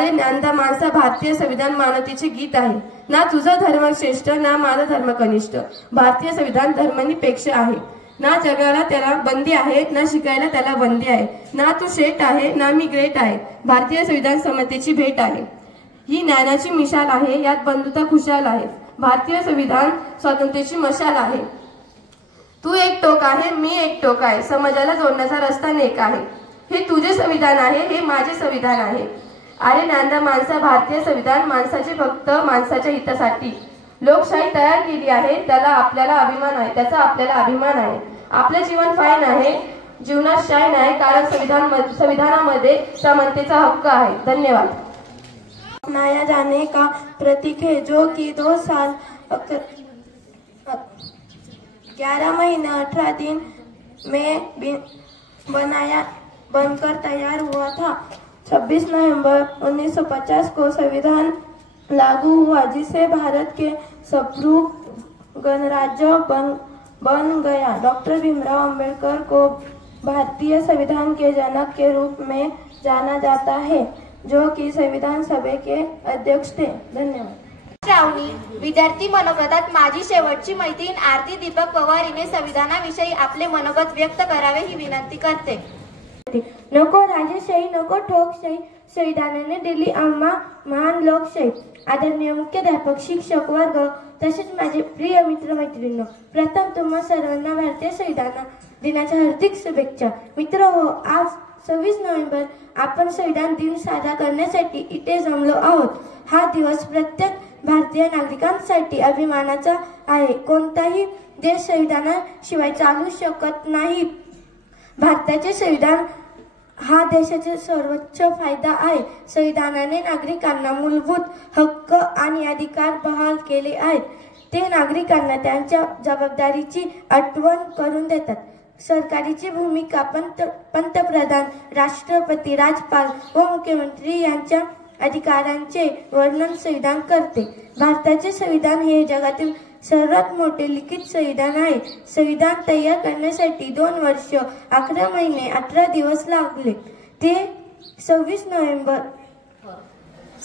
अरे ज्ञानदा माणसा, भारतीय संविधान मानवतेचे गीत आहे. ना तुझा धर्म श्रेष्ठ ना माझा धर्म कनिष्ठ. भारतीय संविधान धर्मनिरपेक्ष आहे. ना जगाला त्याला बंदी आहे ना शिकायला त्याला बंदी आहे. ना तू शेट आहे ना मी ग्रेट आहे. भारतीय संविधान समतेची भेट आहे. ही ज्ञानाची मिशाल आहे, यात बंधुता खुशाल आहे. भारतीय संविधान स्वातंत्र्याची मशाल आहे. तू एक टोक आहे मी एक टोक आहे. समाजाला जोडण्याचा रस्ता नेक आहे. हे तुझे संविधान आहे हे माझे संविधान आहे. अरे ज्ञानदा माणसा, भारतीय संविधान माणसाचे फक्त माणसाच्या हितासाठी. लोकशाही तयार केली आहे, त्याचा आपल्याला अभिमान आहे. आपले जीवन फाईन आहे, जीवनात शाईन आहे, कारण संविधानामध्ये समानतेचा हक्क आहे. धन्यवाद. अपनाया जाने का प्रतीक है जो कि 2 साल 11 महीने 18 दिन में बनकर तैयार हुआ था. 26 नवंबर 1950 को संविधान लागू हुआ, जिससे भारत के संप्रभु गणराज्य बन गया. डॉक्टर भीमराव अंबेडकर को भारतीय संविधान के जनक के रूप में जाना जाता है, जो कि संविधान सभा के अध्यक्ष थे. धन्यवाद. श्रावणी विद्यार्थी मनोगतात माझी शेवटची मैत्रीण आरती दीपक पवार हिने संविधानाविषयी आपले मनोगत व्यक्त करावे ही विनंती करते. नको राजेशाही नको ठोकशाही, संविधानाने दिली आम्हा महान लोकशाही. आदरणीय मुख्याध्यापक, शिक्षक वर्ग तसेच माझे प्रिय मित्र मैत्रिणी, प्रथम तुम्हा सर्वांना भारतीय संविधान दिनाच्या हार्दिक शुभेच्छा. मित्र हो, आज 26 नोव्हेंबर आपण संविधान दिन साजरा करण्यासाठी इथे जमलो आहोत. हा दिवस प्रत्येक भारतीय नागरिकांसाठी अभिमानाचा आहे. कोणताही देश संविधानाशिवाय चालू शकत नाही. भारताचे संविधान हा देशाचा सर्वोच्च फायदा आहे. संविधानाने नागरिकांना मूलभूत हक्क आणि अधिकार बहाल केले आहेत. ते नागरिकांना त्यांच्या जबाबदारीची आठवण करून देतात. सरकारची भूमिका पंतप्रधान, राष्ट्रपती, राज्यपाल व मुख्यमंत्री यांच्या अधिकारांचे वर्णन संविधान करते. भारताचे संविधान हे जगातील सर्वात मोठे लिखित संविधान आहे. संविधान तयार करण्यासाठी 2 वर्ष 11 महिने 18 दिवस लागले. ते 26 नोव्हेंबर.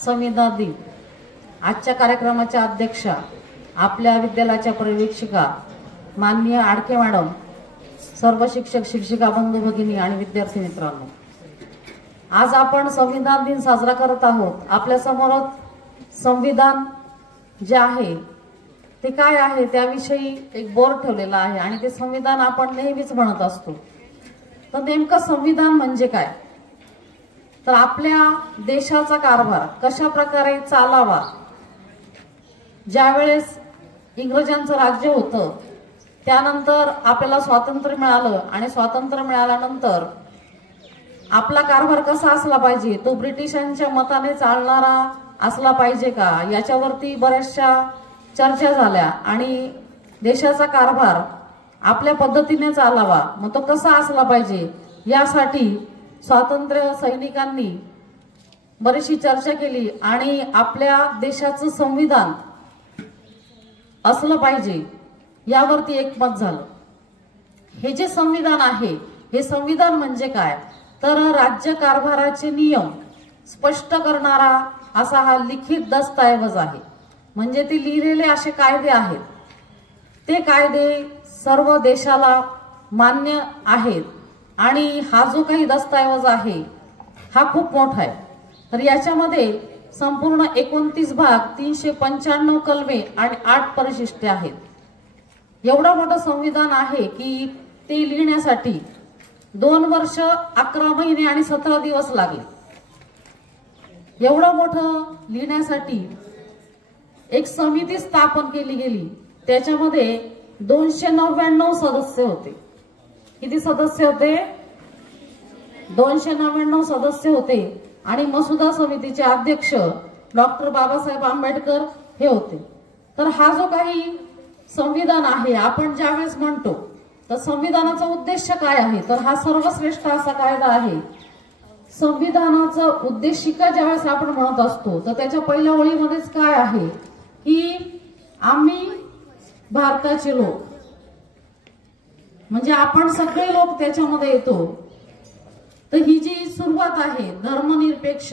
संविधान दिन आजच्या कार्यक्रमाच्या अध्यक्षा, आपल्या विद्यालयाच्या पर्यवेक्षिका माननीय आडके मॅडम, सर्व शिक्षक शिक्षिका बंधू भगिनी आणि विद्यार्थी मित्रांनो, आज आपण संविधान दिन साजरा करत आहोत. आपल्या समोर संविधान जे आहे ते काय आहे त्याविषयी एक बोर्ड ठेवलेला आहे आणि ते संविधान आपण नेहमीच म्हणत असतो. तर नेमकं संविधान म्हणजे काय, तर आपल्या देशाचा कारभार कशा प्रकारे चालावा. ज्यावेळेस इंग्रजांचं राज्य होतं त्यानंतर आपल्याला स्वातंत्र्य मिळालं आणि स्वातंत्र्य मिळाल्यानंतर आपला कारभार कसा असला पाहिजे, तो ब्रिटिशांच्या मताने चालणारा असला पाहिजे का, याच्यावरती बऱ्याचशा चर्चा झाल्या आणि देशाचा कारभार आपल्या पद्धतीने चालावा, मग तो कसा असला पाहिजे यासाठी स्वातंत्र्य सैनिकांनी बरीचशी चर्चा केली आणि आपल्या देशाचं संविधान असलं पाहिजे यावरती एकमत झालं. हे जे संविधान आहे, हे संविधान म्हणजे काय, तर राज्य कारभाराचे नियम स्पष्ट करणारा असा हा लिखित दस्तऐवज आहे. म्हणजे ते लिहिलेले असे कायदे आहेत. ते कायदे सर्व देशाला मान्य आहेत आणि हा जो काही दस्तऐवज आहे हा खूप मोठा आहे. तर याच्यामध्ये संपूर्ण 29 भाग, 395 कलमे आणि 8 परिशिष्टे आहेत. एवढं मोठं संविधान आहे की ते लिहिण्यासाठी 2 वर्ष 11 महिने आणि 17 दिवस लागले. एवढं मोठं लिहिण्यासाठी एक समिती स्थापन केली गेली. त्याच्यामध्ये 299 सदस्य होते. किती सदस्य होते? 299 सदस्य होते आणि मसुदा समितीचे अध्यक्ष डॉक्टर बाबासाहेब आंबेडकर हे होते. तर हा जो काही संविधान आहे, आपण ज्यावेळेस म्हणतो तर संविधानाचा उद्देश काय आहे, तर हा सर्वश्रेष्ठ असा कायदा आहे. संविधानाचा उद्देशिका ज्यावेळेस आपण म्हणत असतो तर त्याच्या पहिल्या ओळीमध्येच काय आहे की आम्ही भारताचे लोक, म्हणजे आपण सगळे लोक त्याच्यामध्ये येतो. तर ही जी सुरुवात आहे धर्मनिरपेक्ष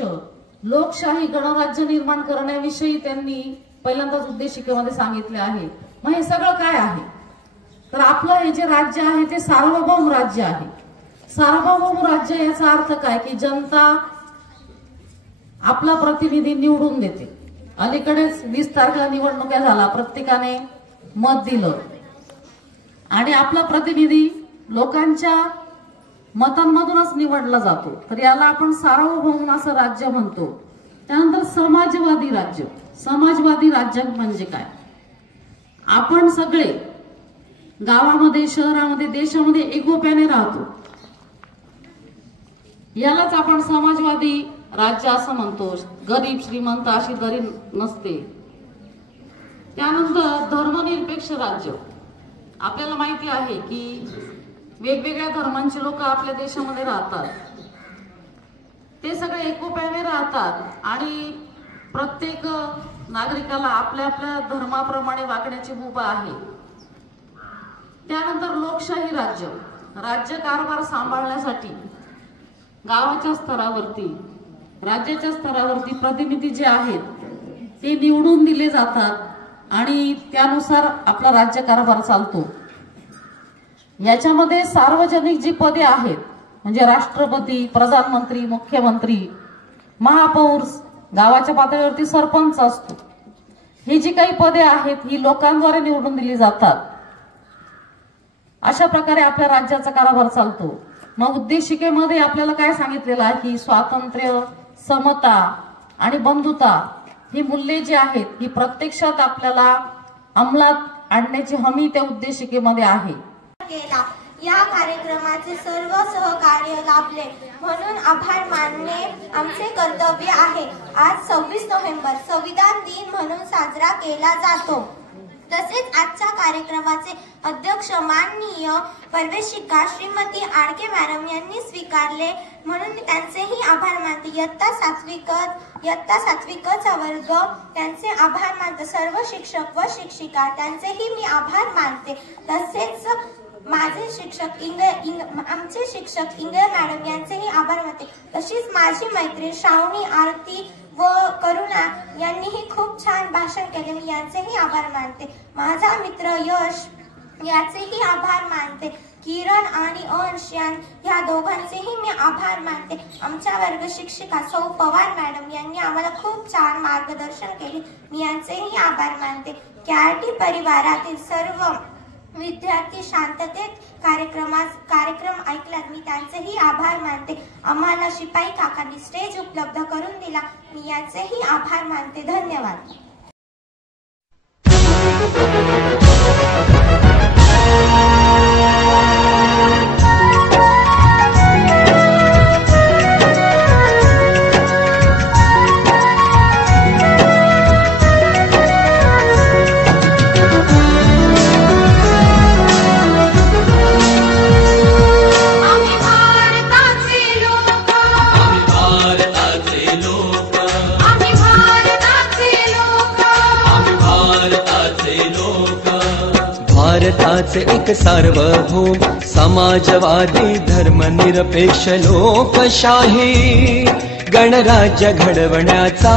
लोकशाही गणराज्य निर्माण करण्याविषयी त्यांनी पहिल्यांदाच उद्देशिकेमध्ये सांगितले आहे. मग हे सगळं काय आहे? तर आपलं हे जे राज्य आहे ते सार्वभौम राज्य आहे. सार्वभौम राज्य याचा अर्थ काय की जनता आपला प्रतिनिधी निवडून देते. अलीकडेच 20 तारखेला निवडणुका झाला, प्रत्येकाने मत दिलं आणि आपला प्रतिनिधी लोकांच्या मतांमधूनच निवडला जातो. तर याला आपण सार्वभौम असं राज्य म्हणतो. त्यानंतर समाजवादी राज्य. समाजवादी राज्य म्हणजे काय? आपण सगळे गावामध्ये, शहरामध्ये, देशामध्ये एकोप्याने राहतो. यालाच आपण समाजवादी राज्य असं म्हणतो. गरीब श्रीमंत अशी दरी नसते. त्यानंतर धर्मनिरपेक्ष राज्य. आपल्याला माहिती आहे की वेगवेगळ्या धर्मांची लोक आपल्या देशामध्ये राहतात. ते सगळे एकोप्याने राहतात आणि प्रत्येक नागरिकाला आपल्या आपल्या धर्माप्रमाणे वागण्याची मुभा आहे. त्यानंतर लोकशाही राज्य. राज्य कारभार सांभाळण्यासाठी गावाच्या स्तरावरती, राज्याच्या स्तरावरती प्रतिनिधी जे आहेत ते निवडून दिले जातात आणि त्यानुसार आपला राज्य कारभार चालतो. याच्यामध्ये सार्वजनिक जी पदे आहेत म्हणजे राष्ट्रपती, प्रधानमंत्री, मुख्यमंत्री, महापौर, गावाच्या पातळीवरती सरपंच असतो, ही जी काही पदे आहेत ही लोकांद्वारे निवडून दिली जातात. अशा प्रकारे आपल्या राज्याचा कारभार चालतो. मग उद्देशिकेमध्ये आपल्याला काय सांगितलेलं आहे की स्वातंत्र्य, समता आणि बंधुता ही मूल्ये जी आहेत ही प्रत्यक्षात आपल्याला अंमलात आणण्याची हमी त्या उद्देशिकेमध्ये आहे. या कार्यक्रमाचे सर्व सहकार्य लाभले म्हणून आभार मानणे आमचे कर्तव्य आहे. आज 26 नोव्हेंबर संविधान दिन म्हणून साजरा केला जातो. तसेच आजच्या कार्यक्रमाचे अध्यक्ष माननीय परवेशिका श्रीमती आडके मॅडम यांनी स्वीकारले म्हणून त्यांचेही आभार मानते. इयत्ता सात्विकचा वर्ग त्यांचे आभार मानते. सर्व शिक्षक व शिक्षिका त्यांचेही मी आभार मानते. तसेच माझे शिक्षक आमचे शिक्षक इंगळे मॅडम यांचेही आभार मानते. तशीच माझी मैत्रीण श्रावणी, आरती व करुणा यांनीही खूप छान भाषण केले, मी यांचेही आभार मानते. माझा मित्र यश याचेही आभार मानते. किरण आणि अंश या दोघांचेही मी आभार मानते. आमच्या वर्ग शिक्षिका सौ पवार मॅडम यांनी आम्हाला खूप छान मार्गदर्शन केले, मी यांचेही आभार मानते. केआरटी परिवारातील सर्व विद्यार्थी शांततेत कार्यक्रम ऐकल्यात, मी त्यांचेही आभार मानते. आम्हाला शिपाई काकांनी स्टेज उपलब्ध करून दिला, मी यांचेही आभार मानते. धन्यवाद. भारताचे एक सार्वभौम समाजवादी धर्मनिरपेक्ष लोकशाही गणराज्य घडवण्याचा